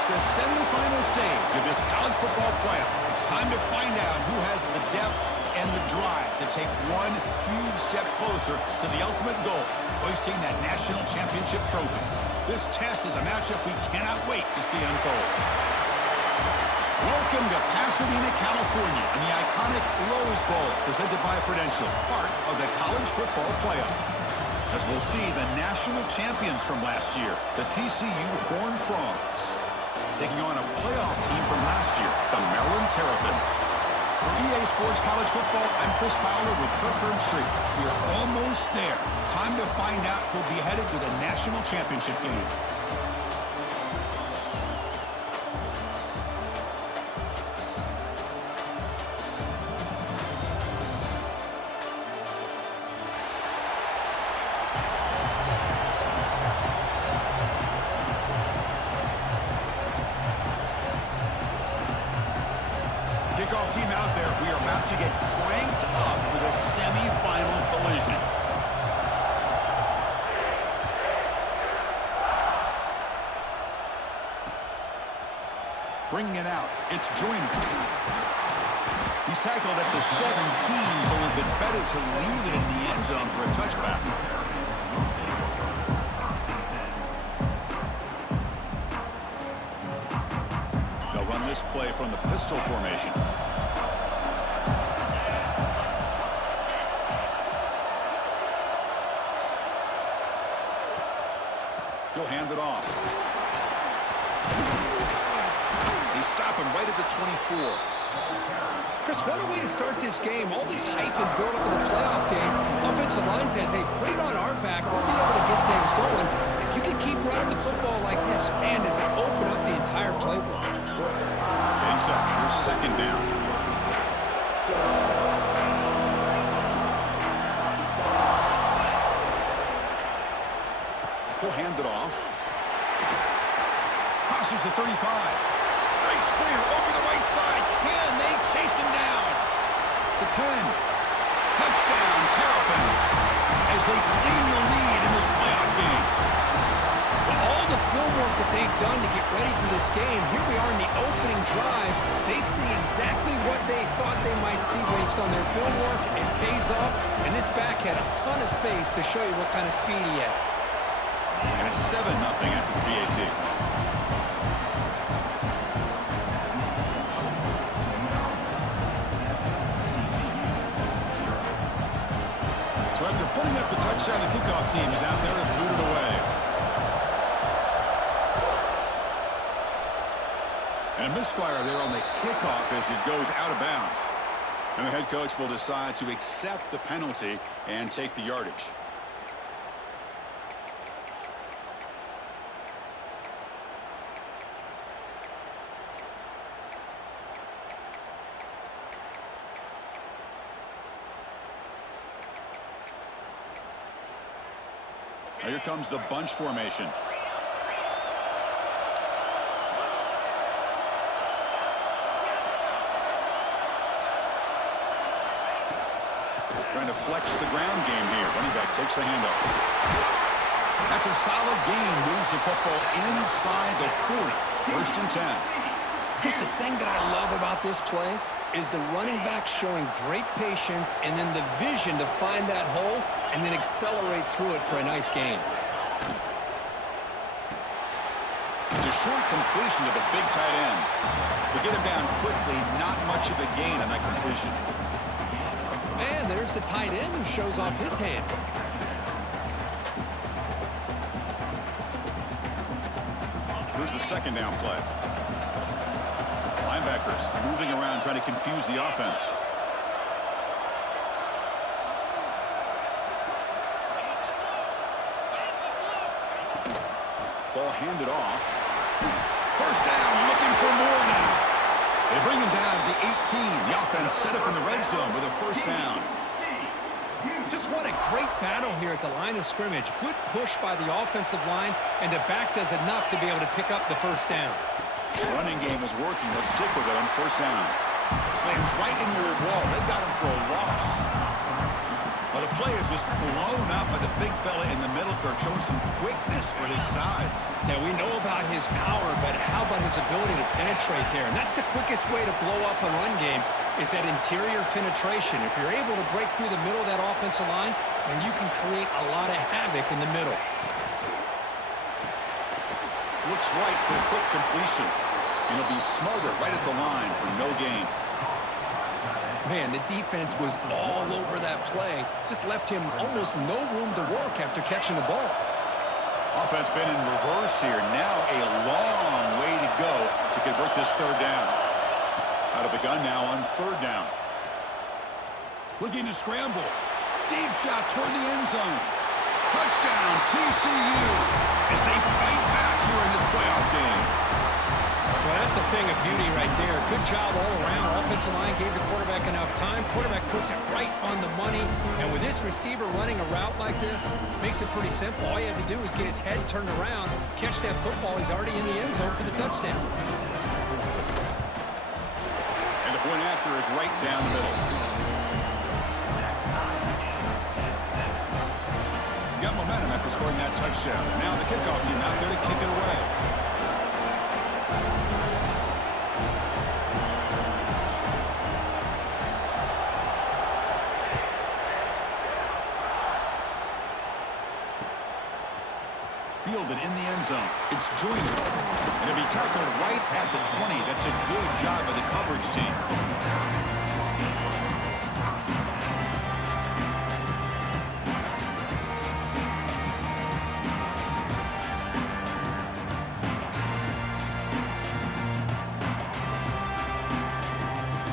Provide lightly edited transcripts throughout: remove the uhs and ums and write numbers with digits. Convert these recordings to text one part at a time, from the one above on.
reached the semifinal stage of this college football playoff. It's time to find out who has the depth and the drive to take one huge step closer to the ultimate goal, hoisting that national championship trophy. This test is a matchup we cannot wait to see unfold. Welcome to Pasadena, California, and the iconic Rose Bowl, presented by Prudential, part of the college football playoff. As we'll see, the national champions from last year, the TCU Horned Frogs, taking on a playoff team from last year, the Maryland Terrapins. For EA Sports College Football, I'm Chris Fowler with Kirk Herbstreit. We are almost there. Time to find out who'll be headed to the national championship game. Kickoff team out there. We are about to get cranked up with a semifinal collision. Bringing it out, it's Joyner. He's tackled at the 17, so a little bit better to leave it in the end zone for a touchback. They'll run this play from the pistol formation. He'll hand it off. They stop him right at the 24. Chris, what a way to start this game. All this hype and build up in the playoff game. Offensive line says, hey, put it on our back. We'll be able to get things going. If you can keep running the football like this, man, does it open up the entire playbook. Getting set. Here's second down. He'll hand it off. Crosses the 35. Great screen over the right side. Can they chase him down? The 10. Touchdown, Terrapins, as they claim the lead in this playoff game. With all the film work that they've done to get ready for this game, here we are in the opening drive. They see exactly what they thought they might see based on their film work. It pays off, and this back had a ton of space to show you what kind of speed he has. And it's 7-0 after the PAT. So after putting up the touchdown, the kickoff team is out there to boot it away. And a misfire there on the kickoff as it goes out of bounds. And the head coach will decide to accept the penalty and take the yardage. Now here comes the bunch formation. Trying to flex the ground game here. Running back takes the handoff. That's a solid gain. Moves the football inside the 40. First and 10. Chris, the thing that I love about this play is the running back showing great patience and then the vision to find that hole and then accelerate through it for a nice gain. It's a short completion to the big tight end. To get him down quickly, not much of a gain on that completion. And there's the tight end who shows off his hands. Here's the second down play. Linebackers moving around, trying to confuse the offense. Ball handed off. First down, looking for more now. They bring him down to the 18. The offense set up in the red zone with a first down. Just what a great battle here at the line of scrimmage. Good push by the offensive line, and the back does enough to be able to pick up the first down. The running game is working. They'll stick with it on first down. Slams right into a wall. They've got him for a loss. Well, the play play is just blown up by the big fella in the middle, Kirk, showing some quickness for his size. Yeah, we know about his power, but how about his ability to penetrate there? And that's the quickest way to blow up a run game is that interior penetration. If you're able to break through the middle of that offensive line, then you can create a lot of havoc in the middle. Looks right for a quick completion. And he'll be smothered right at the line for no gain. Man, the defense was all over that play. Just left him almost no room to work after catching the ball. Offense been in reverse here. Now a long way to go to convert this third down. Out of the gun now on third down. Looking to scramble. Deep shot toward the end zone. Touchdown, TCU, as they fight back here in this playoff game. Well, that's a thing of beauty right there. Good job all around. Offensive line gave the quarterback enough time. Quarterback puts it right on the money. And with this receiver running a route like this, makes it pretty simple. All he had to do was get his head turned around, catch that football. He's already in the end zone for the touchdown. And the point after is right down the middle. Got momentum after scoring that touchdown. Now the kickoff team out there to kick it away. Fielded in the end zone. It's Joyner. And it'll be tackled right at the 20. That's a good job by the coverage team.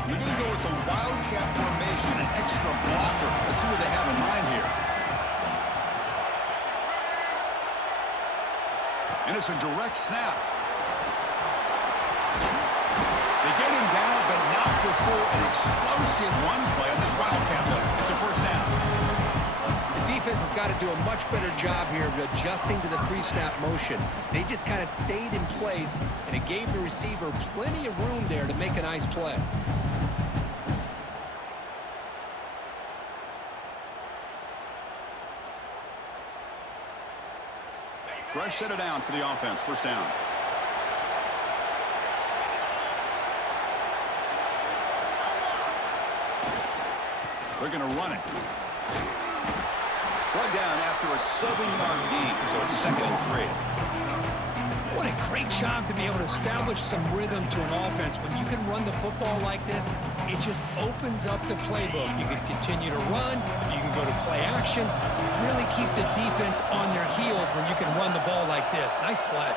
We're going to go with the Wildcat formation, an extra blocker. Let's see what they have in mind here. And it's a direct snap. They get him down, but not before an explosive run play on this Wildcat look. It's a first down. The defense has got to do a much better job here of adjusting to the pre-snap motion. They just kind of stayed in place, and it gave the receiver plenty of room there to make a nice play. Fresh set of downs for the offense. First down. They're going to run it. Brought down after a 7-yard gain, so it's 2nd and 3. What a great job to be able to establish some rhythm to an offense. When you can run the football like this, it just opens up the playbook. You can continue to run. You can go to play action. You really keep the defense on their heels when you can run the ball like this. Nice play.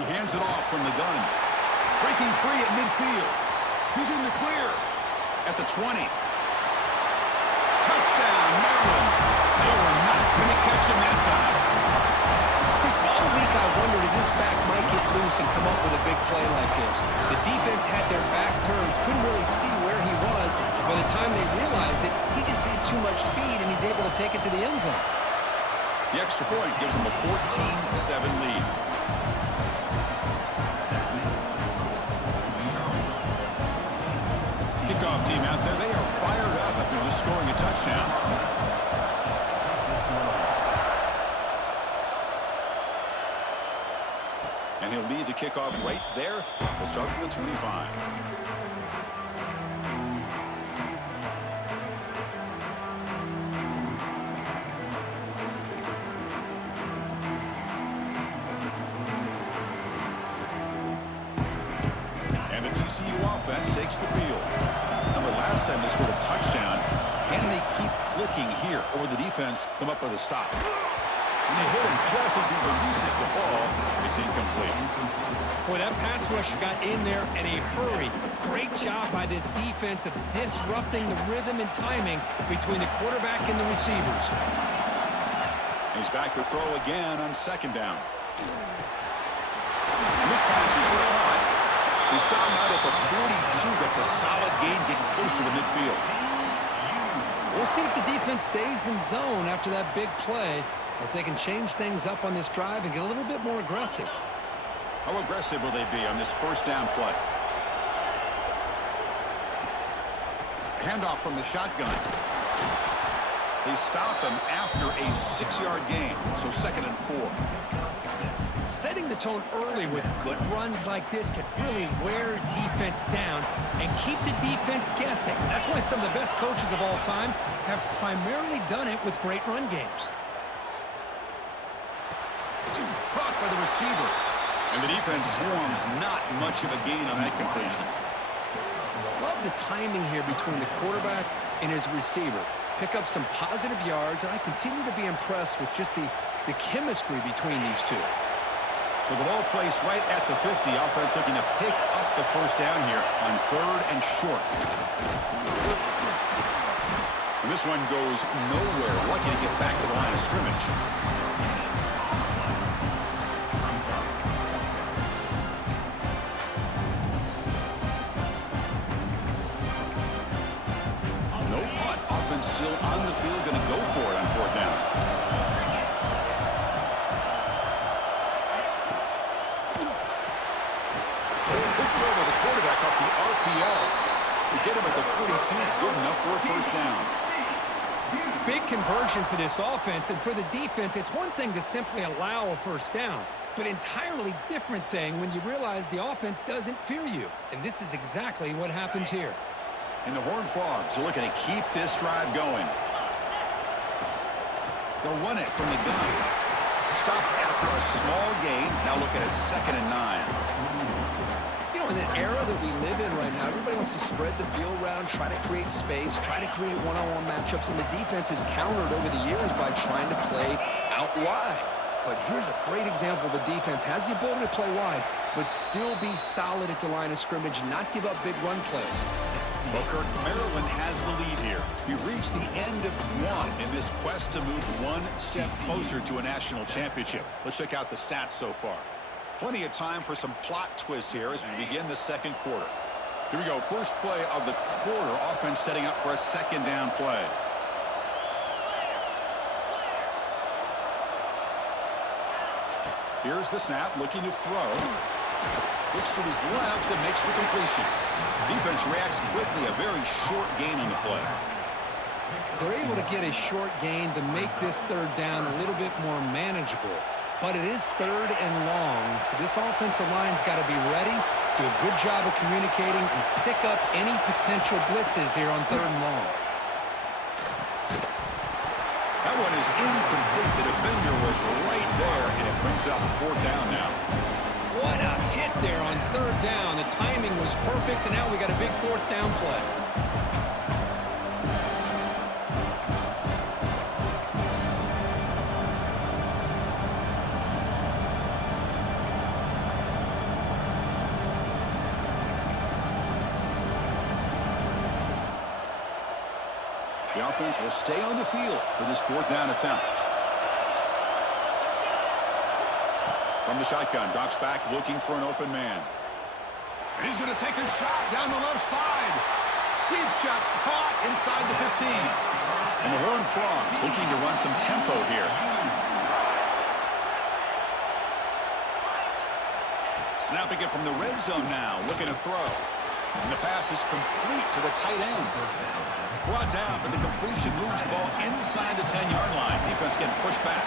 He hands it off from the gun. Breaking free at midfield. He's in the clear at the 20. Touchdown, Maryland. They were not going to catch him that time. Chris, all week I wondered if this back might get loose and come up with a big play like this. The defense had their back turned, couldn't really see where he was. By the time they realized it, he just had too much speed, and he's able to take it to the end zone. The extra point gives them a 14-7 lead. Kickoff team out there, they are fired up after just scoring a touchdown. And he'll lead the kickoff right there. They'll start from the 25. And the TCU offense takes the field. Remember, last time they scored a touchdown. Can they keep clicking here, or the defense come up with a stop? And they hit him just as he releases the ball. It's incomplete. Boy, that pass rush got in there in a hurry. Great job by this defense of disrupting the rhythm and timing between the quarterback and the receivers. He's back to throw again on 2nd down. And this pass is caught. He's starting out at the 42. That's a solid gain, getting closer to midfield. We'll see if the defense stays in zone after that big play, or if they can change things up on this drive and get a little bit more aggressive. How aggressive will they be on this first down play? Handoff from the shotgun. They stop him after a 6-yard gain, so 2nd and 4. Setting the tone early with good runs like this can really wear defense down and keep the defense guessing. That's why some of the best coaches of all time have primarily done it with great run games. Caught by the receiver. And the defense swarms, not much of a gain on that completion. Love the timing here between the quarterback and his receiver. Pick up some positive yards, and I continue to be impressed with just the chemistry between these two. So the ball placed right at the 50. Offense looking to pick up the first down here on 3rd and short. And this one goes nowhere. Lucky to get back to the line of scrimmage. Still on the field, going to go for it on 4th down. Big throw by the quarterback off the RPO. To get him at the 42, good enough for a first down. Big conversion for this offense, and for the defense, it's one thing to simply allow a first down, but entirely different thing when you realize the offense doesn't fear you. And this is exactly what happens here. And the Horned Frogs are looking to keep this drive going. They'll run it from the gun. Stop after a small gain. Now looking at 2nd and 9. You know, in the era that we live in right now, everybody wants to spread the field around, try to create space, try to create one-on-one matchups, and the defense has countered over the years by trying to play out wide. But here's a great example. The defense has the ability to play wide, but still be solid at the line of scrimmage and not give up big run plays. Well, Kirk, Maryland has the lead here. We've reached the end of one in this quest to move one step closer to a national championship. Let's check out the stats so far. Plenty of time for some plot twists here as we begin the 2nd quarter. Here we go. First play of the quarter. Offense setting up for a 2nd down play. Here's the snap, looking to throw. Looks to his left and makes the completion. Defense reacts quickly, a very short gain on the play. They're able to get a short gain to make this 3rd down a little bit more manageable. But it is 3rd and long, so this offensive line's got to be ready, do a good job of communicating, and pick up any potential blitzes here on 3rd and long. That one is incomplete. The defender was right there, and it brings up 4th down now. What a hit there on 3rd down. The timing was perfect, and now we got a big 4th down play. The offense will stay on the field for this 4th down attempt. From the shotgun, drops back looking for an open man. And he's going to take a shot down the left side. Deep shot caught inside the 15. And the Horned Frogs looking to run some tempo here. Snapping it from the red zone now, looking to throw. And the pass is complete to the tight end. Brought down, but the completion moves the ball inside the 10-yard line. Defense getting pushed back.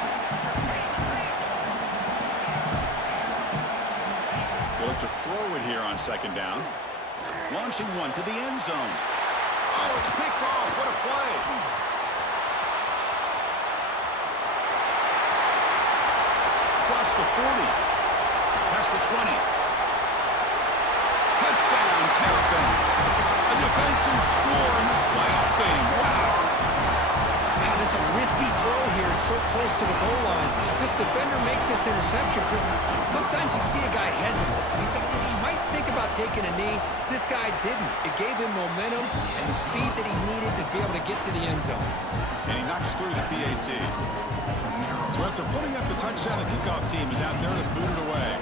They look to throw it here on 2nd down. Launching one to the end zone. Oh, it's picked off. What a play. Across the 40. Past the 20. Touchdown, Terrapins. A defensive score in this playoff game. Wow. Wow, this is a risky throw here. It's so close to the goal line. This defender makes this interception because sometimes you see a guy hesitant. He might think about taking a knee. This guy didn't. It gave him momentum and the speed that he needed to be able to get to the end zone. And he knocks through the PAT. So after putting up the touchdown, the kickoff team is out there to boot it away.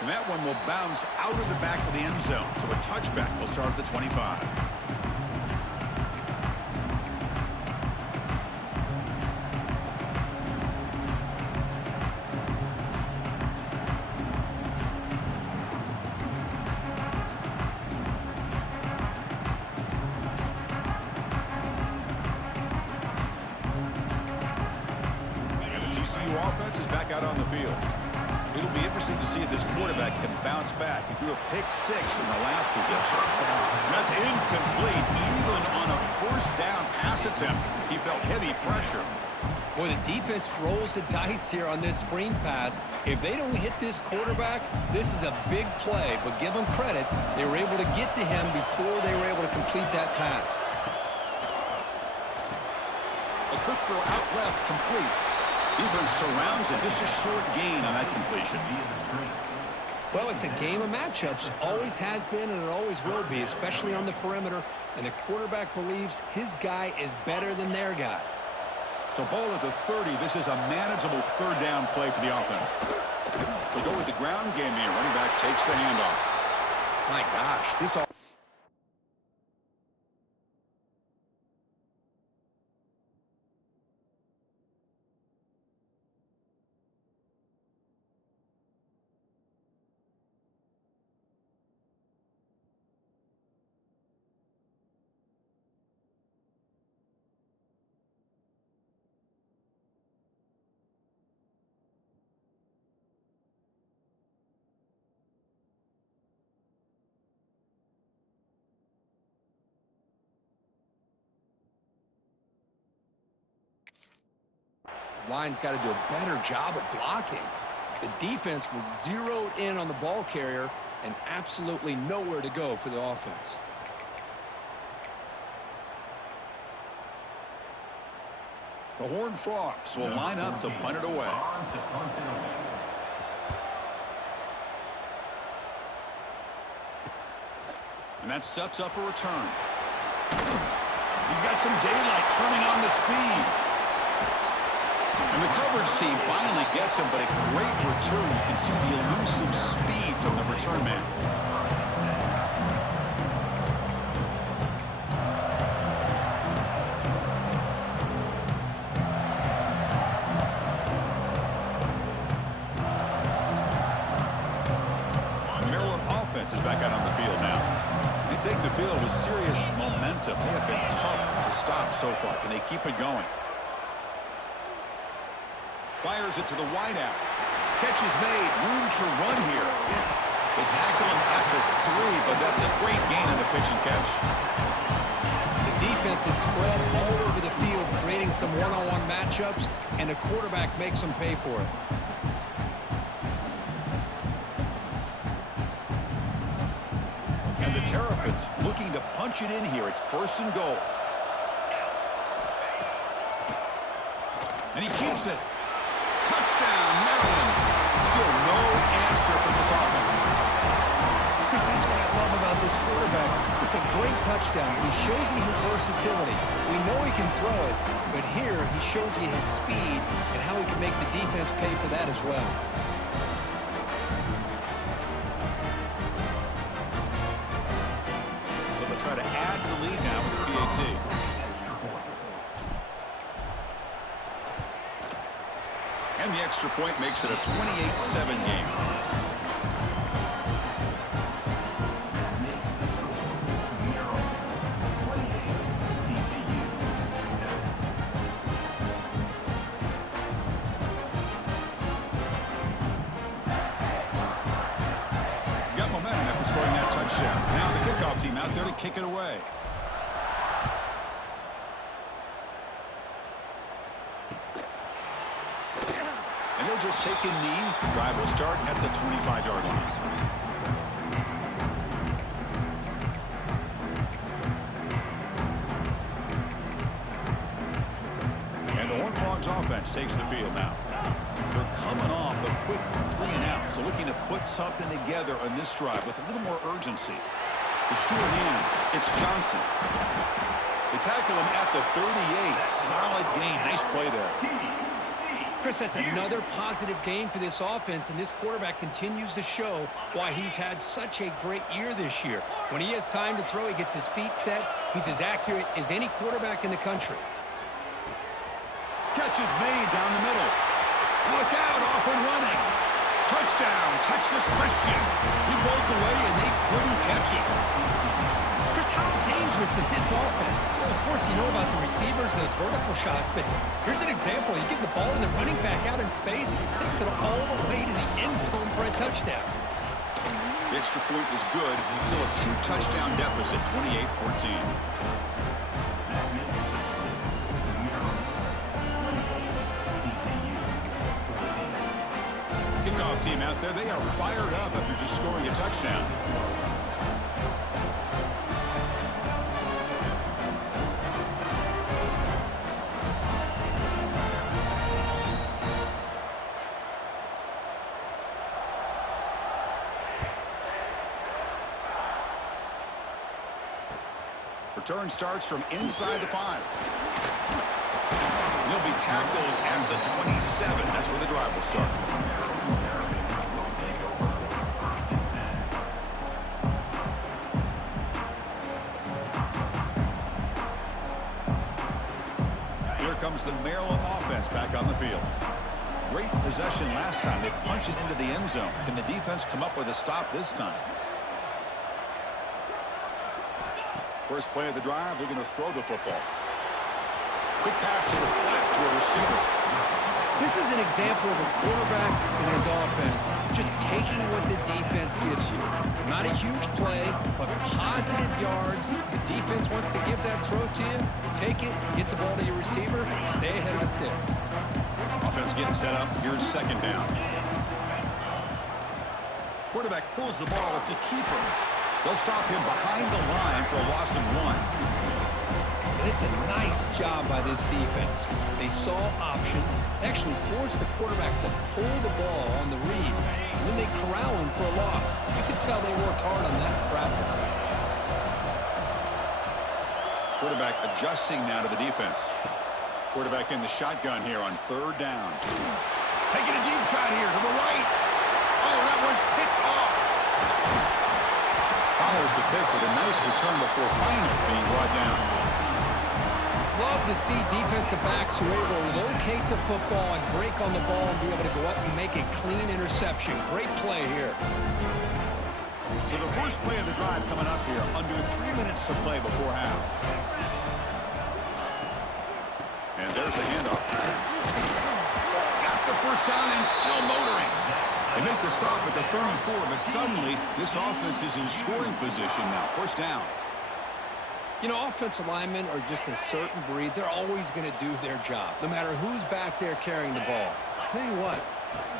And that one will bounce out of the back of the end zone. So a touchback will start at the 25. TCU offense is back out on the field. It'll be interesting to see if this quarterback can bounce back. He threw a pick-6 in the last possession. That's incomplete, even on a first down pass attempt. He felt heavy pressure. Boy, the defense rolls the dice here on this screen pass. If they don't hit this quarterback, this is a big play. But give them credit, they were able to get to him before they were able to complete that pass. A quick throw out left, complete. Defense surrounds it. Just a short gain on that completion. Well, it's a game of matchups. Always has been and it always will be, especially on the perimeter. And the quarterback believes his guy is better than their guy. So ball at the 30. This is a manageable third down play for the offense. They go with the ground game here. Running back takes the handoff. My gosh, this all... Line's got to do a better job of blocking. The defense was zeroed in on the ball carrier and absolutely nowhere to go for the offense. The Horned Frogs will line up to punt it away. And that sets up a return. He's got some daylight turning on the speed. And the coverage team finally gets him, but a great return. You can see the elusive speed from the return man. The Maryland offense is back out on the field now. They take the field with serious momentum. They have been tough to stop so far. Can they keep it going? Fires it to the wideout. Catch is made. Room to run here. They tackle him at the 3, but that's a great gain on the pitch and catch. The defense is spread all over the field, creating some one-on-one matchups, and the quarterback makes them pay for it. And the Terrapins looking to punch it in here. It's 1st and goal. And he keeps it. Touchdown, Maryland. Still no answer for this offense. Chris, that's what I love about this quarterback. It's a great touchdown. He shows you his versatility. We know he can throw it, but here he shows you his speed and how he can make the defense pay for that as well. So they'll try to add the lead now with the PAT. And the extra point makes it a 28-7 game. Got momentum after scoring that touchdown. Now the kickoff team out there to kick it away. And they'll just take a knee. Drive will start at the 25-yard line. And the Horned Frogs offense takes the field now. They're coming off a quick 3-and-out, so looking to put something together on this drive with a little more urgency. The short hands, it's Johnson. They tackle him at the 38. Solid gain. Nice play there. Chris, that's another positive game for this offense, and this quarterback continues to show why he's had such a great year this year. When he has time to throw, he gets his feet set. He's as accurate as any quarterback in the country. Catch is made down the middle. Look out, off and running. Touchdown, Texas Christian. He broke away, and they couldn't catch him. just how dangerous is this offense? Well, of course, you know about the receivers, those vertical shots, but here's an example. You get the ball and the running back out in space, takes it all the way to the end zone for a touchdown. The extra point is good. Still a 2-touchdown deficit, 28-14. Kickoff team out there, they are fired up after just scoring a touchdown. Return starts from inside the 5. He'll be tackled at the 27. That's where the drive will start. Here comes the Maryland offense back on the field. Great possession last time. They punched it into the end zone. Can the defense come up with a stop this time? First play of the drive, they're going to throw the football. Quick pass to the flat to a receiver. This is an example of a quarterback and his offense just taking what the defense gives you. Not a huge play, but positive yards. The defense wants to give that throw to you. You take it, get the ball to your receiver, stay ahead of the sticks. Offense getting set up. Here's second down. Quarterback pulls the ball. It's a keeper. They'll stop him behind the line for a loss of 1. And it's a nice job by this defense. They saw option, actually forced the quarterback to pull the ball on the read, and then they corral him for a loss. You could tell they worked hard on that in practice. Quarterback adjusting now to the defense. Quarterback in the shotgun here on third down. Taking a deep shot here to the right. Oh, that one's picked off. Follows the pick with a nice return before finally being brought down. Love to see defensive backs who are able to locate the football and break on the ball and be able to go up and make a clean interception. Great play here. So the first play of the drive coming up here, under 3 minutes to play before half. And there's the handoff. Got the first down and still motoring. They make the stop at the 34, but suddenly this offense is in scoring position now. First down. You know, offensive linemen are just a certain breed. They're always going to do their job, no matter who's back there carrying the ball. I'll tell you what,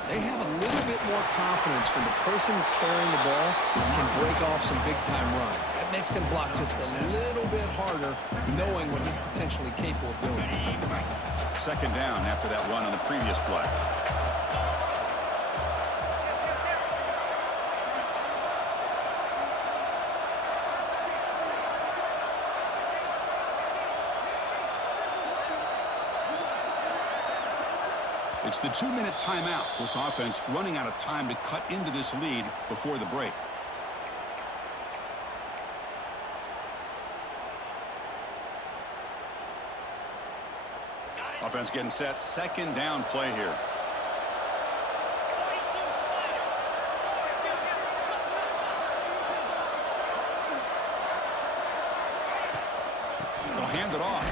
they have a little bit more confidence when the person that's carrying the ball can break off some big-time runs. That makes them block just a little bit harder, knowing what he's potentially capable of doing. Second down after that run on the previous play. It's the 2-minute timeout. This offense running out of time to cut into this lead before the break. Offense getting set. Second down play here. They'll hand it off.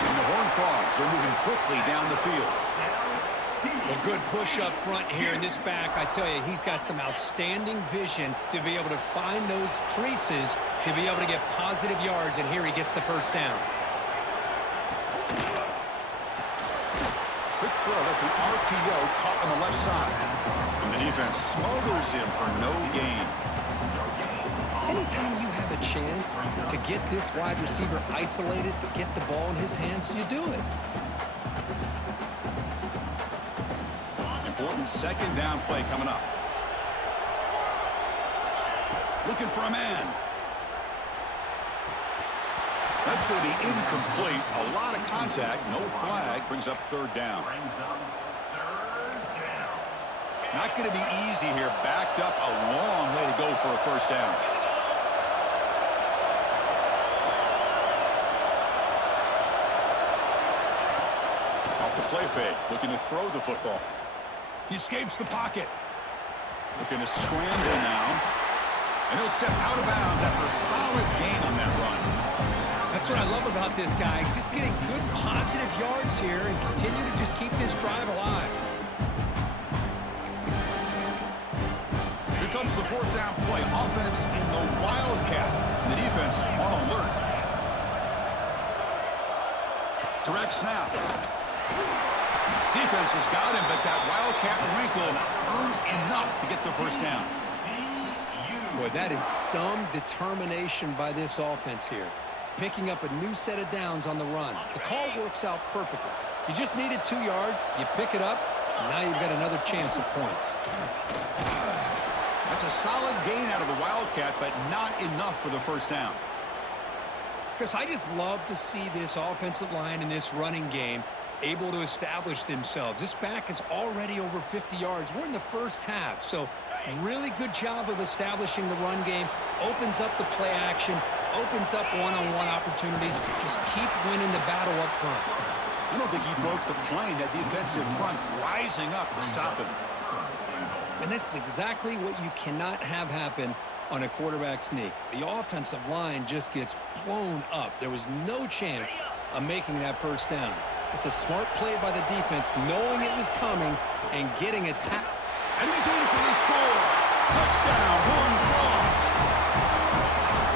And the Horned Frogs are moving quickly down the field. Well, good push up front here in this back. I tell you, he's got some outstanding vision to be able to find those creases, to be able to get positive yards, and here he gets the first down. Quick throw. That's an RPO caught on the left side. And the defense smothers him for no gain. Anytime you have a chance to get this wide receiver isolated, to get the ball in his hands, you do it. Important second down play coming up. Looking for a man. That's going to be incomplete. A lot of contact. No flag. Brings up third down. Not going to be easy here. Backed up a long way to go for a first down. Off the play fake. Looking to throw the football. He escapes the pocket. Looking to scramble now. And he'll step out of bounds after a solid gain on that run. That's what I love about this guy. Just getting good positive yards here and continue to just keep this drive alive. Here comes the fourth down play. Offense in the Wildcat. The defense on alert. Direct snap. Defense has got him, but that Wildcat wrinkle earns enough to get the first down. Boy, that is some determination by this offense here. Picking up a new set of downs on the run. The call works out perfectly. You just needed 2 yards. You pick it up. And now you've got another chance at points. That's a solid gain out of the Wildcat, but not enough for the first down. Because I just love to see this offensive line in this running game able to establish themselves. This back is already over 50 yards. We're in the first half, so really good job of establishing the run game. Opens up the play action, opens up one-on-one opportunities. Just keep winning the battle up front. I don't think he broke the plane. That defensive front rising up to stop him. And this is exactly what you cannot have happen on a quarterback sneak. The offensive line just gets blown up. There was no chance of making that first down. It's a smart play by the defense, knowing it was coming and getting a tap. And he's in for the score. Touchdown, Horned Frogs.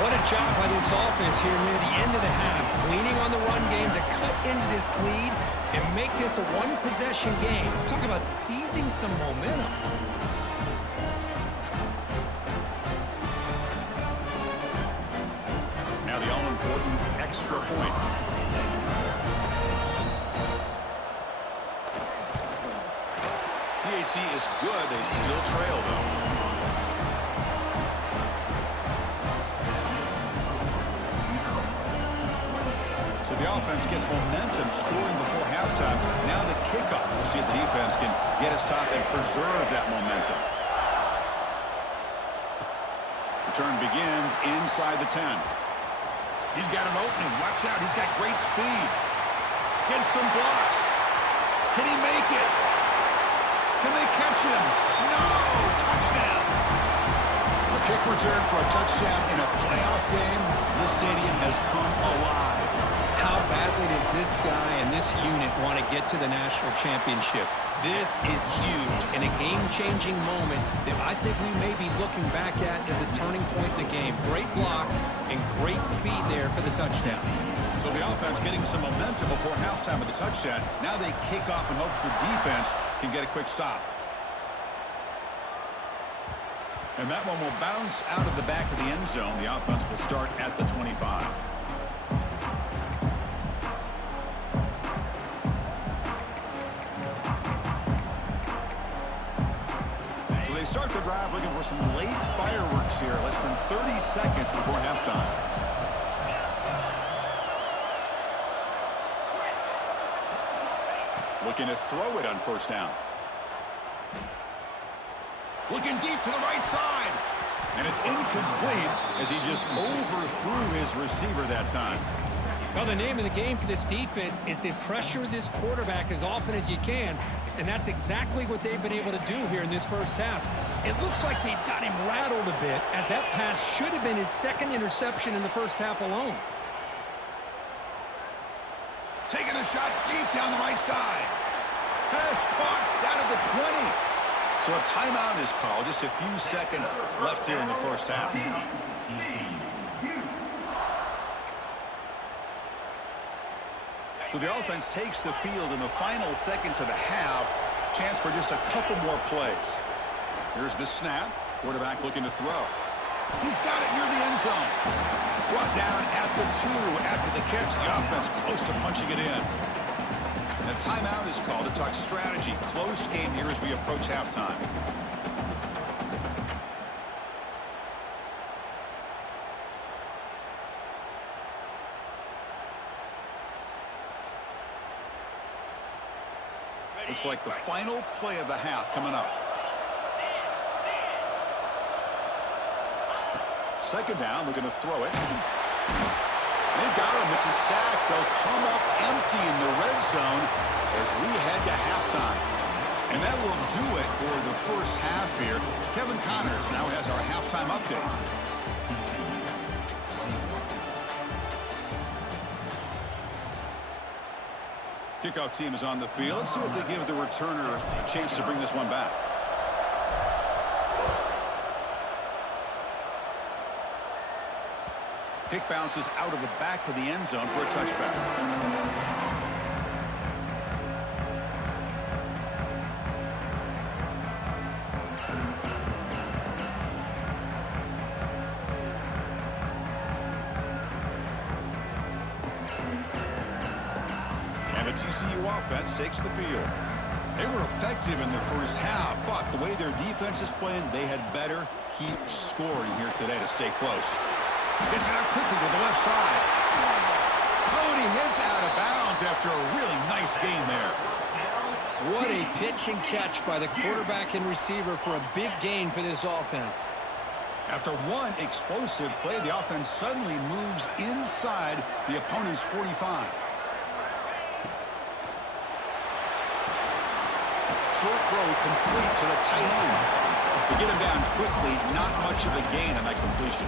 What a job by this offense here near the end of the half, leaning on the run game to cut into this lead and make this a one-possession game. Talk about seizing some momentum. Now the all-important extra point. PHC is good. They still trail, though. So the offense gets momentum, scoring before halftime. Now the kickoff. We'll see if the defense can get a stop and preserve that momentum. Return begins inside the 10. He's got an opening. Watch out. He's got great speed. Gets some blocks. Can he make it? Can they catch him? No! Touchdown! A kick return for a touchdown in a playoff game. This stadium has come alive. How badly does this guy and this unit want to get to the national championship? This is huge and a game-changing moment that I think we may be looking back at as a turning point in the game. Great blocks and great speed there for the touchdown. So the offense getting some momentum before halftime of the touchdown. Now they kick off in hopes the defense can get a quick stop. And that one will bounce out of the back of the end zone. The offense will start at the 25. So they start the drive looking for some late fireworks here. Less than 30 seconds before halftime. Looking to throw it on first down. Looking deep to the right side. And it's incomplete as he just overthrew his receiver that time. Well, the name of the game for this defense is to pressure this quarterback as often as you can, and that's exactly what they've been able to do here in this first half. It looks like they've got him rattled a bit, as that pass should have been his second interception in the first half alone. Taking a shot deep down the right side. Pass caught down at the 20. So a timeout is called. Just a few seconds left here in the first half. So the offense takes the field in the final seconds of the half. Chance for just a couple more plays. Here's the snap. Quarterback looking to throw. He's got it near the end zone. Brought down at the 2 after the catch. The offense close to punching it in. And a timeout is called to talk strategy. Close game here as we approach halftime. Looks like the final play of the half coming up. Second down, we're going to throw it. They've got him. It's a sack. They'll come up empty in the red zone as we head to halftime. And that will do it for the first half here. Kevin Connors now has our halftime update. Kickoff team is on the field. Let's see if they give the returner a chance to bring this one back. Kick bounces out of the back of the end zone for a touchback. TCU offense takes the field. They were effective in the first half, but the way their defense is playing, they had better keep scoring here today to stay close. Gets it out quickly to the left side. Oh, and he heads out of bounds after a really nice game there. What a pitch and catch by the quarterback and receiver for a big gain for this offense. After one explosive play, the offense suddenly moves inside the opponent's 45. Short throw complete to the tight end. To get him down quickly, not much of a gain on that completion.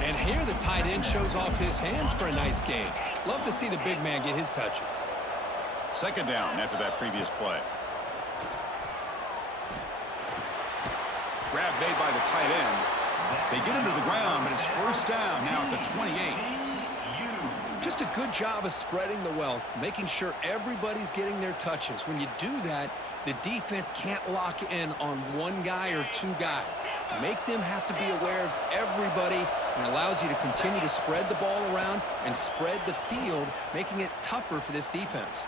And here the tight end shows off his hands for a nice gain. Love to see the big man get his touches. Second down after that previous play. Grab made by the tight end. They get him to the ground, but it's first down now at the 28. Just a good job of spreading the wealth, making sure everybody's getting their touches. When you do that, the defense can't lock in on one guy or two guys. Make them have to be aware of everybody, and allows you to continue to spread the ball around and spread the field, making it tougher for this defense.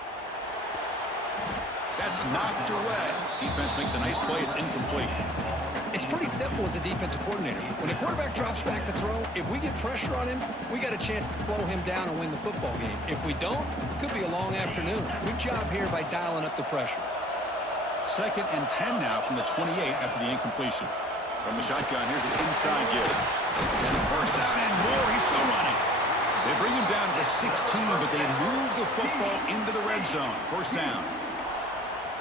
That's knocked away. Defense makes a nice play. It's incomplete. It's pretty simple as a defensive coordinator. When the quarterback drops back to throw, if we get pressure on him, we got a chance to slow him down and win the football game. If we don't, it could be a long afternoon. Good job here by dialing up the pressure. Second and 10 now from the 28 after the incompletion. From the shotgun, here's an inside give. First down and more. He's still running. They bring him down to the 16, but they move the football into the red zone. First down.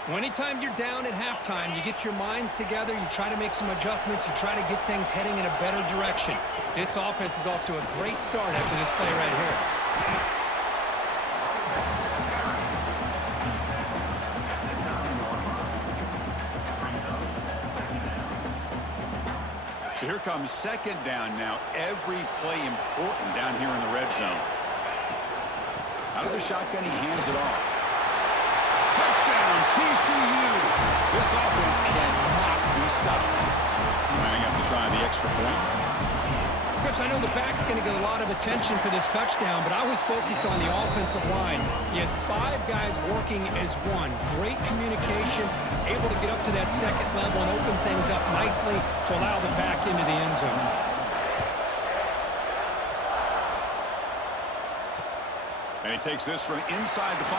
Well, anytime you're down at halftime, you get your minds together, you try to make some adjustments, you try to get things heading in a better direction. This offense is off to a great start after this play right here. So here comes second down now. Every play important down here in the red zone. Out of the shotgun, he hands it off. Touchdown, TCU. This offense cannot be stopped. Lining up to try the extra point. Chris, I know the back's going to get a lot of attention for this touchdown, but I was focused on the offensive line. You had five guys working as one. Great communication, able to get up to that second level and open things up nicely to allow the back into the end zone. And he takes this from inside the 5.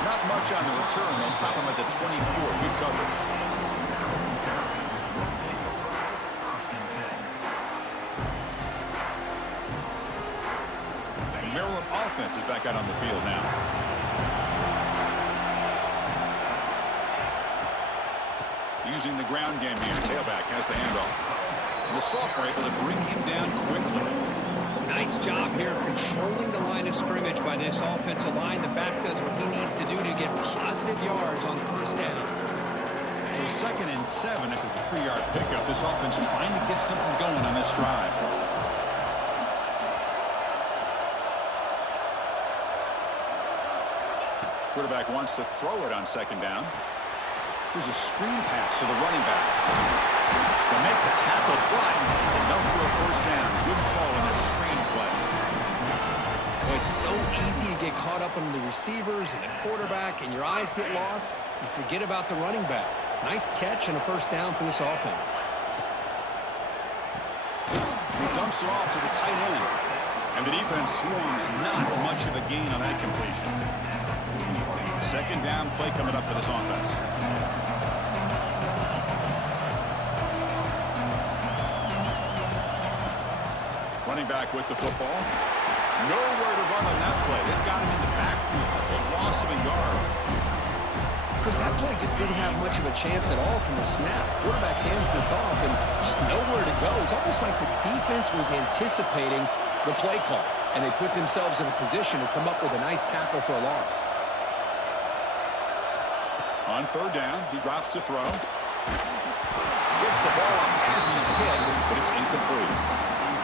Not much on the return. They'll stop him at the 24. Good coverage. The Maryland offense is back out on the field now. Using the ground game here. Tailback has the handoff. And the Sophomore able to bring him down quickly. Nice job here of controlling the line of scrimmage by this offensive line. The back does what he needs to do to get positive yards on first down. So second and 7 after the 3-yard pickup. This offense trying to get something going on this drive. Quarterback wants to throw it on second down. Here's a screen pass to the running back. To make the tackle, but it's enough for a first down. Good call in that screen play. Well, it's so easy to get caught up on the receivers and the quarterback, and your eyes get lost. You forget about the running back. Nice catch and a first down for this offense. He dumps it off to the tight end. And the defense swarms not much of a gain on that completion. Second down play coming up for this offense. Running back with the football. Nowhere to run on that play. They've got him in the backfield. It's a loss of a yard. Chris, that play just didn't have much of a chance at all from the snap. Quarterback hands this off and just nowhere to go. It's almost like the defense was anticipating the play call, and they put themselves in a position to come up with a nice tackle for a loss. On third down, he drops to throw. Gets the ball off as he's hit, but it's incomplete.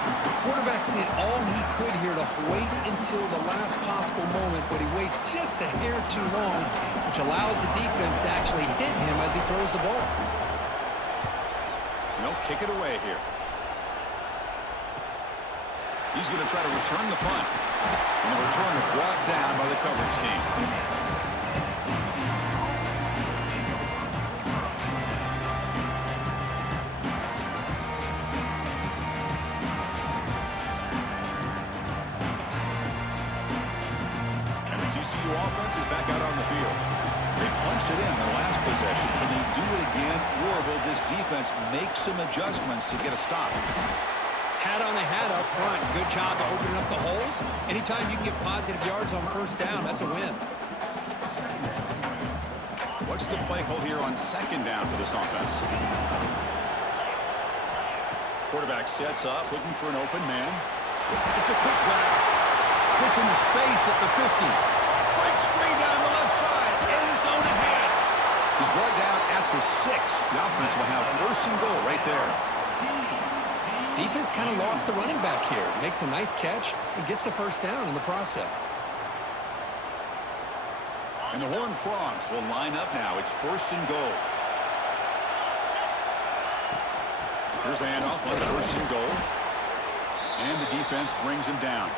The quarterback did all he could here to wait until the last possible moment, but he waits just a hair too long, which allows the defense to actually hit him as he throws the ball. They'll kick it away here. He's going to try to return the punt. And the return is brought down by the coverage team. TCU offense is back out on the field. They punched it in the last possession. Can they do it again, or will this defense make some adjustments to get a stop? Hat on a hat up front. Good job of opening up the holes. Anytime you can get positive yards on first down, that's a win. What's the play call here on second down for this offense? Quarterback sets up, looking for an open man. It's a quick grab. Gets into space at the 50. Breaks free down the left side. End zone ahead. He's brought down at the 6. The offense will have first and goal right there. Defense kind of lost the running back here. Makes a nice catch and gets the first down in the process. And the Horned Frogs will line up now. It's first and goal. Here's the handoff on first and goal. And the defense brings him down.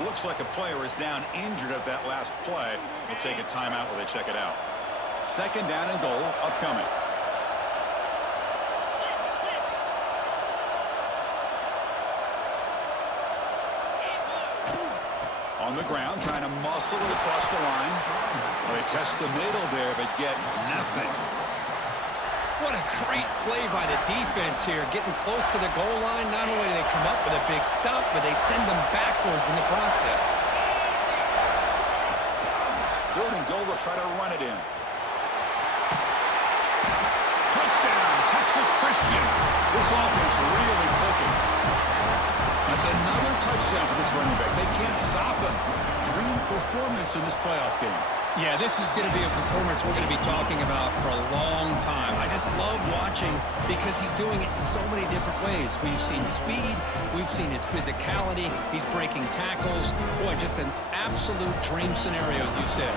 Looks like a player is down injured at that last play. We'll take a timeout while they check it out. Second down and goal upcoming. On the ground, trying to muscle it across the line. Well, they test the middle there, but get nothing. What a great play by the defense here. Getting close to the goal line, not only do they come up with a big stop, but they send them backwards in the process. Third and goal, they'll try to run it in. Touchdown, Texas Christian. This offense really clicking. That's another touchdown for this running back. They can't stop him. Dream performance in this playoff game. Yeah, this is going to be a performance we're going to be talking about for a long time. I just love watching because he's doing it in so many different ways. We've seen speed. We've seen his physicality. He's breaking tackles. Boy, just an absolute dream scenario, as you said.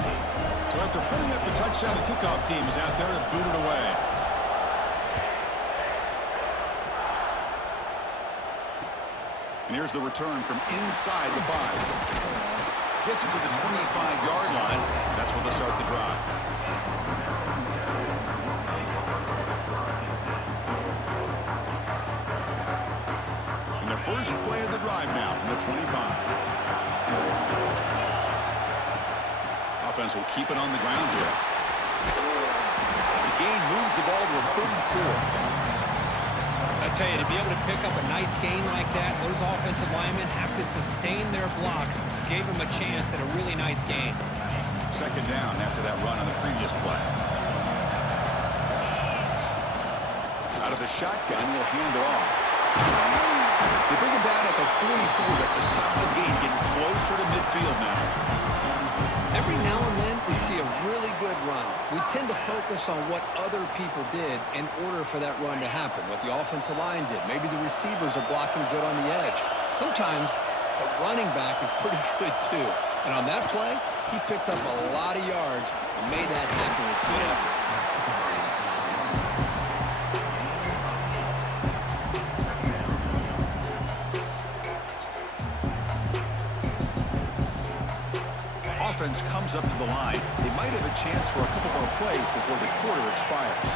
So after putting up the touchdown, the kickoff team is out there to boot it away. And here's the return from inside the 5. Gets it to the 25-yard line. That's where they'll start the drive. And the first play of the drive now from the 25. Offense will keep it on the ground here. The gain moves the ball to the 34. I tell you, to be able to pick up a nice gain like that, those offensive linemen have to sustain their blocks. Gave them a chance at a really nice gain. Second down after that run on the previous play. Out of the shotgun, he'll hand it off. They bring him down at the 44. That's a solid gain, getting closer to midfield now. Every now and then, we see a really good run. We tend to focus on what other people did in order for that run to happen, what the offensive line did. Maybe the receivers are blocking good on the edge. Sometimes the running back is pretty good, too. And on that play, he picked up a lot of yards and made that happen with good effort. Offense comes up to the line. They might have a chance for a couple more plays before the quarter expires.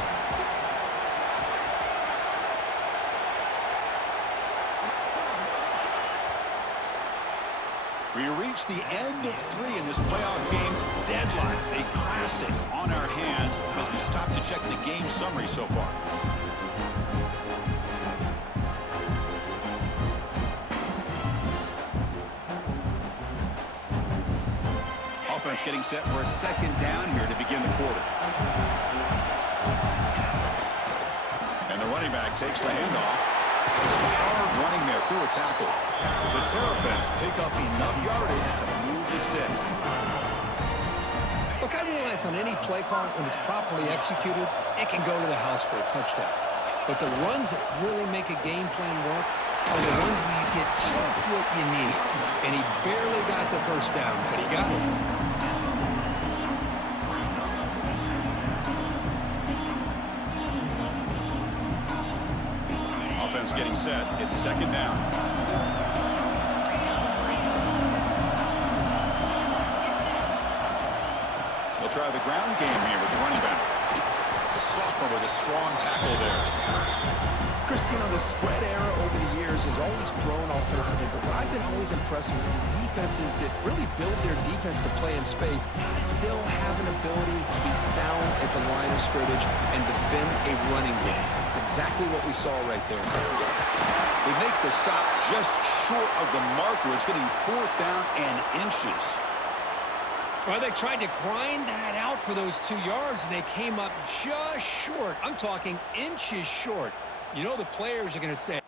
We reach the end of 3 in this playoff game. Deadline, a classic on our hands as we stop to check the game summary so far. Offense offense getting set for a second down here to begin the quarter. And the running back takes the handoff. It's hard running there through a tackle. The Terrapins pick up enough yardage to move the sticks. Look, I realize on any play call, when it's properly executed, it can go to the house for a touchdown. But the runs that really make a game plan work are the ones where you get just what you need. And he barely got the first down, but he got it. Offense getting set. It's second down. They'll try the ground game here with the running back. The sophomore with a strong tackle there. Christian, the spread era over the years has always grown offensively, but what I've been always impressed with defenses that really build their defense to play in space still have an ability to be sound at the line of scrimmage and defend a running game. It's exactly what we saw right there. They make the stop just short of the marker. It's getting fourth down and inches. Well, they tried to grind that out for those 2 yards, and they came up just short. I'm talking inches short. You know the players are going to say,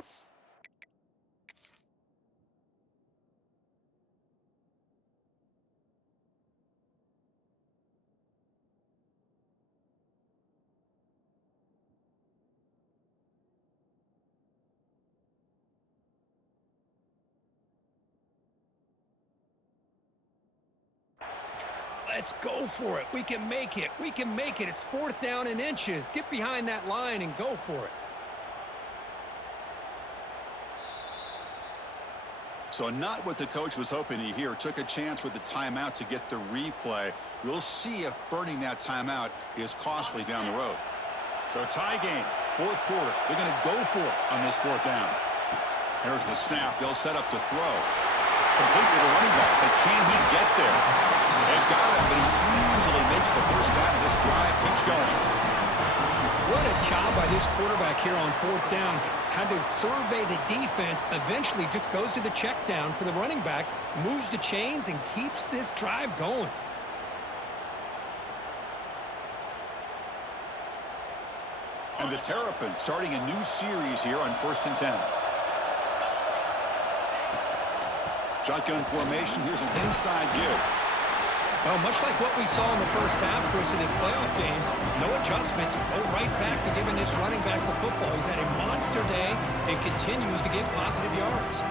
let's go for it. We can make it. We can make it. It's fourth down and inches. Get behind that line and go for it. So not what the coach was hoping to hear. Took a chance with the timeout to get the replay. We'll see if burning that timeout is costly down the road. So tie game, fourth quarter. They're going to go for it on this fourth down. Here's the snap. They'll set up to throw. Complete with the running back, but can he get there? They've got him, but he easily makes the first down, and this drive keeps going. What a job by this quarterback here on fourth down. Had to survey the defense, eventually just goes to the check down for the running back, moves the chains, and keeps this drive going. And the Terrapins starting a new series here on 1st and 10. Shotgun formation. Here's an inside give. Well, much like what we saw in the first half, Chris, in this playoff game, no adjustments. Go right back to giving this running back the football. He's had a monster day and continues to get positive yards.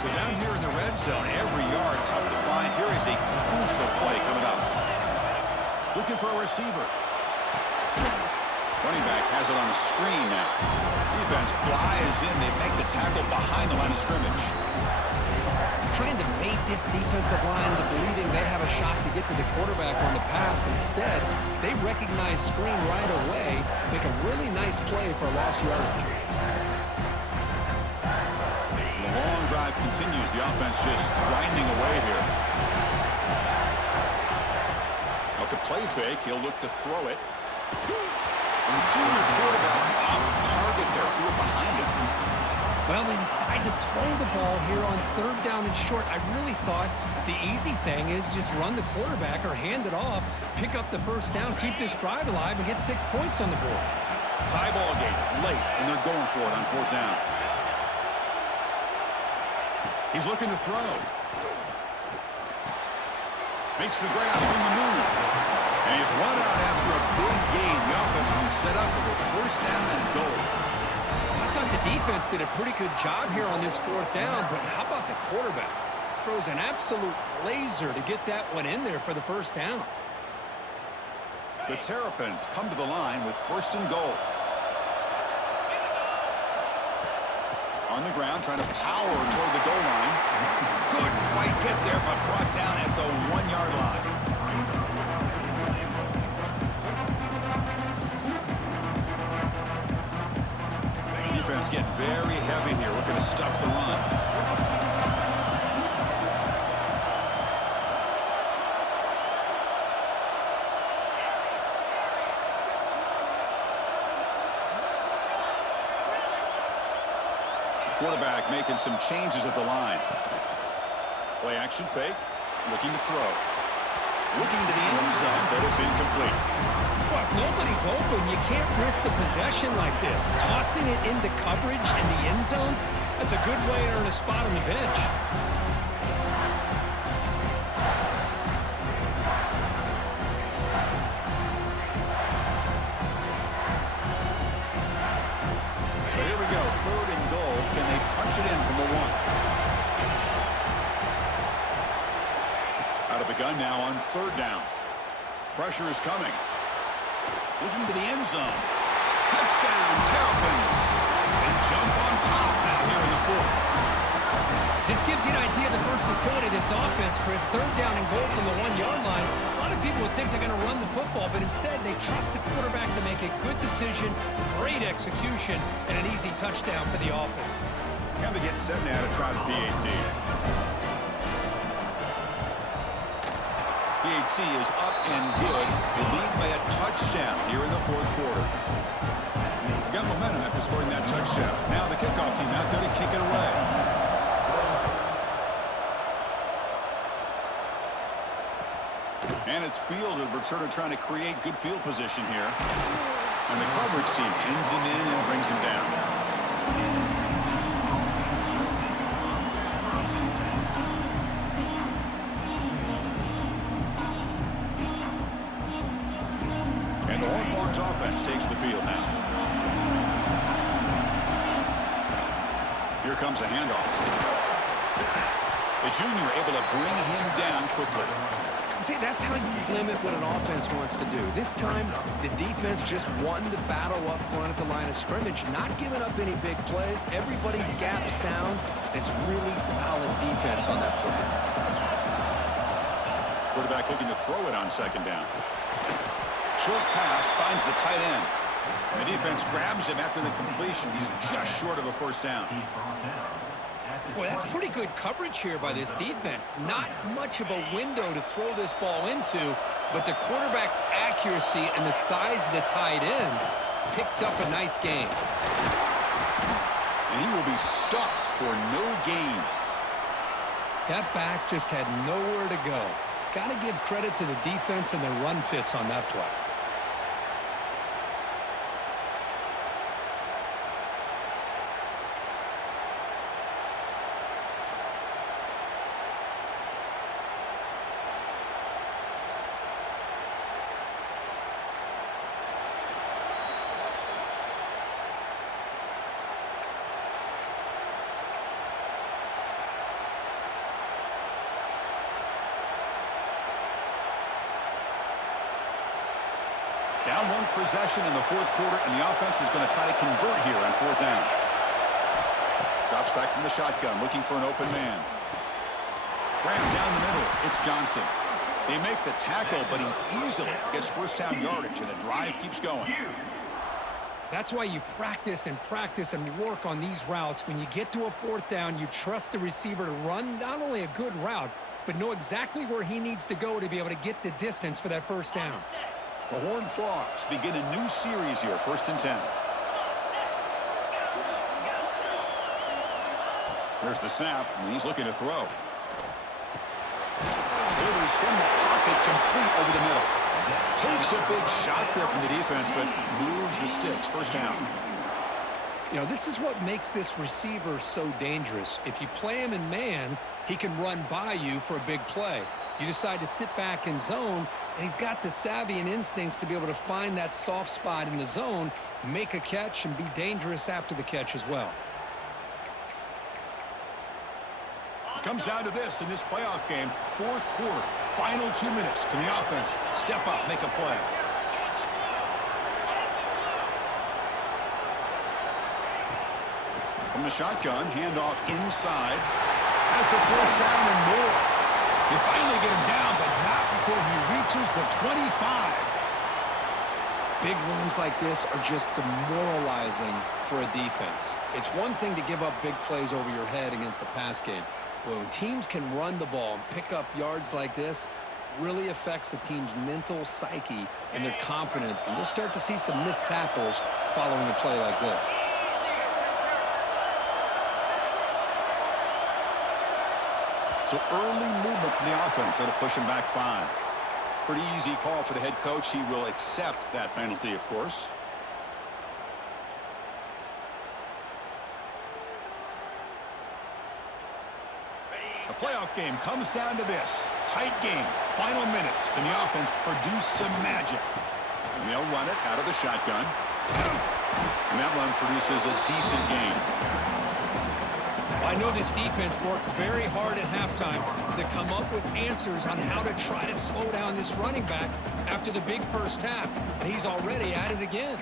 So down here in the red zone, every yard tough to find. Here is a crucial play coming up. Looking for a receiver. Running back has it on a screen now. Defense flies in. They make the tackle behind the line of scrimmage. Trying to bait this defensive line to believing they have a shot to get to the quarterback on the pass. Instead, they recognize screen right away, make a really nice play for a lost yardage. The long drive continues. The offense just grinding away here. Off the play fake, he'll look to throw it. And the senior quarterback off target there, threw it behind him. Well, they decide to throw the ball here on third down and short. I really thought the easy thing is just run the quarterback or hand it off, pick up the first down, keep this drive alive, and get 6 points on the board. Tie ball game, late, and they're going for it on fourth down. He's looking to throw. Makes the grab on the move. And he's run out after a big gain. The offense will be set up with a first down and goal. I thought the defense did a pretty good job here on this fourth down, but how about the quarterback? Throws an absolute laser to get that one in there for the first down. The Terrapins come to the line with first and goal. On the ground, trying to power toward the goal line. Couldn't quite get there, but brought down at the 1 yard line. Defense getting very heavy here, looking to stuff the run. Quarterback making some changes at the line. Play action fake. Looking to throw. Looking to the end zone, but it's incomplete. Well, if nobody's open, you can't risk the possession like this. Tossing it into coverage in the end zone, that's a good way to earn a spot on the bench. So here we go, 3rd and goal. Can they punch it in from the 1? Out of the gun now on 3rd down. Pressure is coming. Looking to the end zone. Touchdown, Terrapins. And jump on top now here in the 4th. This gives you an idea of the versatility of this offense, Chris. 3rd down and goal from the 1-yard line. A lot of people would think they're going to run the football, but instead they trust the quarterback to make a good decision, great execution, and an easy touchdown for the offense. And they get set now to try the PAT. PAT is up and good. They lead by a touchdown here in the 4th quarter. Got momentum after scoring that touchdown. Now the kickoff team out there to kick it away. And it's fielded. We're sort of trying to create good field position here. And the coverage team pins him in and brings him down. And the Hornets offense takes the field now. Here comes a handoff. The junior able to bring him down quickly. See, that's how you limit what an offense wants to do. This time, the defense just won the battle up front at the line of scrimmage, not giving up any big plays. Everybody's gap sound. It's really solid defense on that play. Quarterback looking to throw it on 2nd down. Short pass finds the tight end. The defense grabs him after the completion. He's just short of a 1st down. Boy, that's pretty good coverage here by this defense. Not much of a window to throw this ball into, but the quarterback's accuracy and the size of the tight end picks up a nice gain. And he will be stuffed for no gain. That back just had nowhere to go. Got to give credit to the defense and the run fits on that play. Down 1 possession in the 4th quarter, and the offense is going to try to convert here on 4th down. Drops back from the shotgun, looking for an open man. Ram down the middle. It's Johnson. They make the tackle, but he easily gets 1st down yardage, and the drive keeps going. That's why you practice and work on these routes. When you get to a 4th down, you trust the receiver to run not only a good route, but know exactly where he needs to go to be able to get the distance for that 1st down. The Horned Frogs begin a new series here, 1st and 10. There's the snap, and he's looking to throw. Delivers from the pocket, complete over the middle. Takes a big shot there from the defense, but moves the sticks. 1st down. You know, this is what makes this receiver so dangerous. If you play him in man, he can run by you for a big play. You decide to sit back in zone, and he's got the savvy and instincts to be able to find that soft spot in the zone, make a catch, and be dangerous after the catch as well. It comes down to this in this playoff game. 4th quarter, final 2 minutes. Can the offense step up, make a play? From the shotgun, handoff inside. Has the 1st down and more. You finally get him down, but not before he reaches the 25. Big runs like this are just demoralizing for a defense. It's one thing to give up big plays over your head against the pass game. When teams can run the ball and pick up yards like this, really affects the team's mental psyche and their confidence. And you'll start to see some missed tackles following a play like this. So early movement from the offense. That'll push him back 5. Pretty easy call for the head coach. He will accept that penalty, of course. The playoff game comes down to this. Tight game. Final minutes. Can the offense produce some magic? And they'll run it out of the shotgun. And that run produces a decent gain. I know this defense worked very hard at halftime to come up with answers on how to try to slow down this running back after the big first half, and he's already at it again.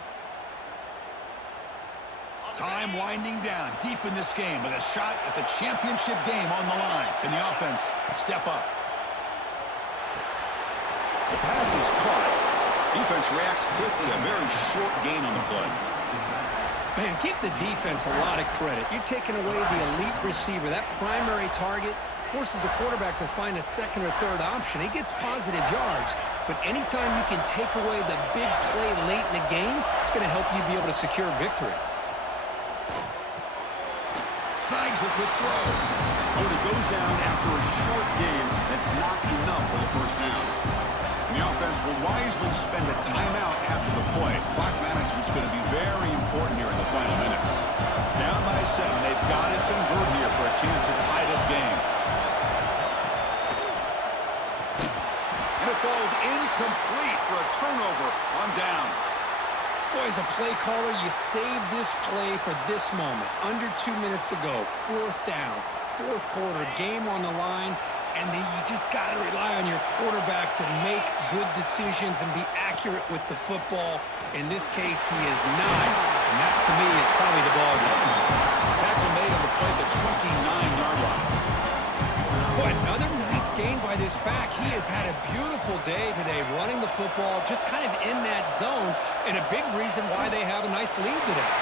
Time winding down deep in this game with a shot at the championship game on the line. Can the offense step up? The pass is caught. Defense reacts quickly. A very short gain on the play. Man, give the defense a lot of credit. You're taking away the elite receiver. That primary target forces the quarterback to find a second or third option. He gets positive yards, but anytime you can take away the big play late in the game, it's going to help you be able to secure victory. Snags a quick throw. But it goes down after a short game. That's not enough for the first down. And the offense will wisely spend a timeout after the play. Clock management's going to be very important here in the final minutes. Down by 7. They've got to convert here for a chance to tie this game. And it falls incomplete for a turnover on downs. Boy, as a play caller, you save this play for this moment. Under 2 minutes to go. 4th down. 4th quarter. Game on the line. And then you just got to rely on your quarterback to make good decisions and be accurate with the football. In this case, he is not. And that, to me, is probably the ball game. Tackle made on the play at the 29-yard line. Boy, another nice game by this back. He has had a beautiful day today running the football, just kind of in that zone, and a big reason why they have a nice lead today.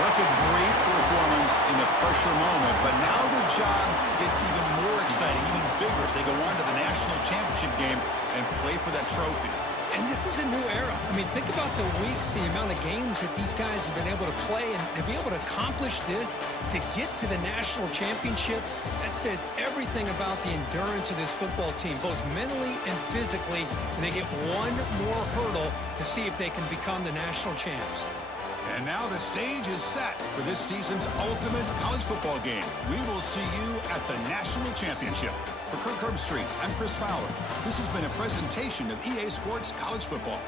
Well, that's a great performance in the pressure moment, but now the job gets even more exciting, even bigger as they go on to the national championship game and play for that trophy. And this is a new era. I mean, think about the weeks, the amount of games that these guys have been able to play, and to be able to accomplish this, to get to the national championship, that says everything about the endurance of this football team, both mentally and physically, and they get one more hurdle to see if they can become the national champs. And now the stage is set for this season's ultimate college football game. We will see you at the national championship. For Kirk Herbstreit, I'm Chris Fowler. This has been a presentation of EA Sports College Football.